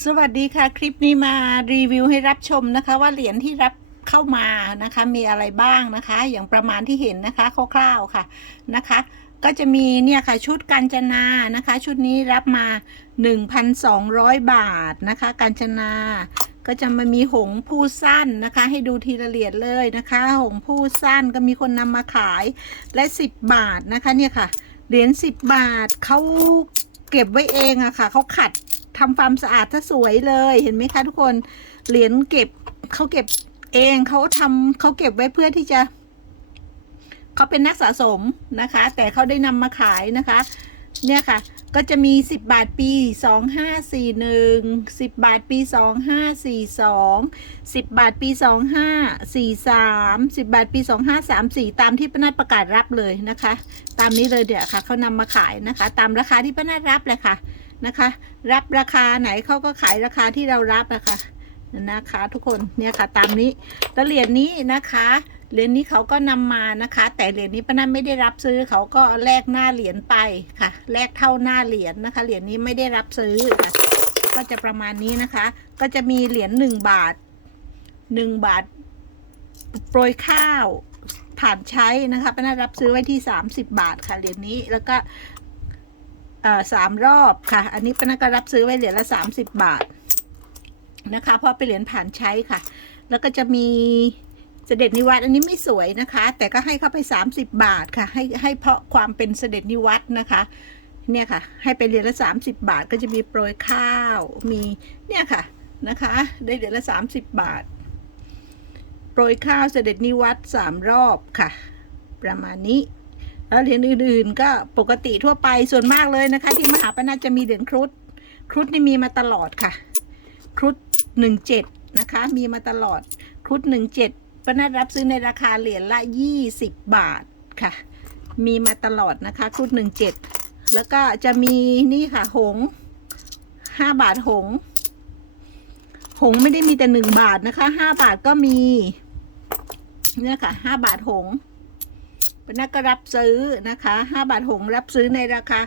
สวัสดีค่ะ คลิปนี้มารีวิวให้รับชมนะคะ ว่าเหรียญที่รับเข้ามานะคะ มีอะไรบ้างนะคะ อย่างประมาณที่เห็นนะคะคร่าวๆค่ะนะคะ ก็จะมีเนี่ยค่ะชุดกาญจนานะคะ ชุดนี้รับมา 1,200 บาทนะคะกาญจนาก็จะมามีหงผู้สั้นนะคะ ให้ดูทีละเหรียญเลยนะคะ หงผู้สั้นก็มีคนนำมาขายและ 10 บาทนะคะเนี่ยค่ะเหรียญ10 บาทเขาเก็บไว้เองอะค่ะเขาขัด ทำความสะอาดถ้าสวยเลยเห็นไหมคะทุกคนเหรียญเก็บเขาเก็บเองเขาทำเขาเก็บไว้เพื่อที่จะเขาเป็นนักสะสมนะคะ แต่เขาได้นำมาขายนะคะ เนี่ยค่ะ ก็จะมี 10 บาทปี 2541 10 บาทปี 2542 10 บาทปี 2543 10 บาทปี 2534 ตามที่ป้านาฏประกาศรับเลยนะคะ ตามนี้เลยเดี๋ยวค่ะเขานำมาขายนะคะ ตามราคาที่ป้านาฏรับเลยค่ะ นะคะ รับราคาไหนเขาก็ขายราคาที่เรารับนะคะนะคะ ทุกคนเนี่ยค่ะตามนี้แล้วเหรียญนี้นะคะเหรียญนี้เขาก็นำมานะคะ แต่เหรียญนี้ป้านาฏไม่ได้รับซื้อเขาก็แลกหน้าเหรียญไปค่ะแลกเท่าหน้าเหรียญนะคะเหรียญนี้ไม่ได้รับซื้อค่ะก็จะประมาณนี้นะคะ ก็จะมีเหรียญหนึ่งบาทหนึ่งบาทโปรยข้าวผ่านใช้นะคะป้านาฏรับซื้อไว้ที่ 30 บาทค่ะเหรียญนี้แล้วก็ สามรอบค่ะ อันนี้ป้านาฏก็รับซื้อไว้เหรียญละ30บาทนะคะ เพราะเป็นเหรียญผ่านใช้ค่ะ แล้วก็จะมีเสด็จนิวัตอันนี้ไม่สวยนะคะ แต่ก็ให้เข้าไป 30 บาทค่ะ ให้ให้เพราะความเป็นเสด็จนิวัตนะคะ เนี่ยค่ะ ให้ไปเหรียญละ 30 บาทก็จะมีโปรยข้าว มีเนี่ยค่ะนะคะ ได้เหรียญละ 30 บาท โปรยข้าวเสด็จนิวัตสามรอบค่ะ ประมาณนี้ แล้วเหรียญอื่น ๆ ก็ปกติทั่วไปส่วนมากเลยนะคะ ที่มหาปณะจะมีเหรียญครุฑครุฑนี่มีมาตลอดค่ะ ครุฑหนึ่งเจ็ดนะคะ มีมาตลอดครุฑหนึ่งเจ็ดปณะรับซื้อในราคาเหรียญละยี่สิบบาทค่ะ มีมาตลอดนะคะครุฑหนึ่งเจ็ดแล้วก็จะมีนี่ค่ะหงห้าบาทหง หงไม่ได้มีแต่หนึ่งบาทนะคะห้าบาทก็มีเนี่ยค่ะห้าบาทหง ปนักก็รับซื้อนะคะห้าบาทหงรับซื้อในราคา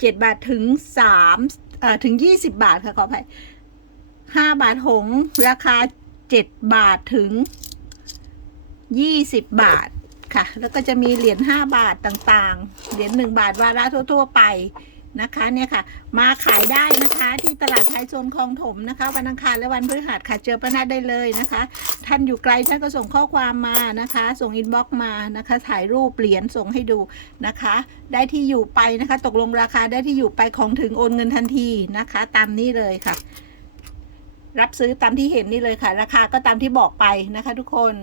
เจ็ดบาทถึงสามเอ่อถึงยี่สิบบาทค่ะขออภัยห้าบาทหงราคาเจ็ดบาทถึงยี่สิบบาทค่ะ แล้วก็จะมีเหรียญห้าบาทต่างๆ เหรียญหนึ่งบาทวาระทั่ว ๆ ไป นะคะเนี่ยค่ะ มาขายได้นะคะที่ตลาดไทยโซนคลองถมนะคะ วันอังคารและวันพฤหัสค่ะเจอป้านาได้เลยนะคะ ท่านอยู่ไกลท่านก็ส่งข้อความมานะคะ ส่งอินบ็อกซ์มานะคะ ถ่ายรูปเหรียญส่งให้ดูนะคะ ได้ที่อยู่ไปนะคะ ตกลงราคาได้ที่อยู่ไปของถึงโอนเงินทันทีนะคะ ตามนี้เลยค่ะ รับซื้อตามที่เห็นนี่เลยค่ะ ราคาก็ตามที่บอกไปนะคะ ทุกคน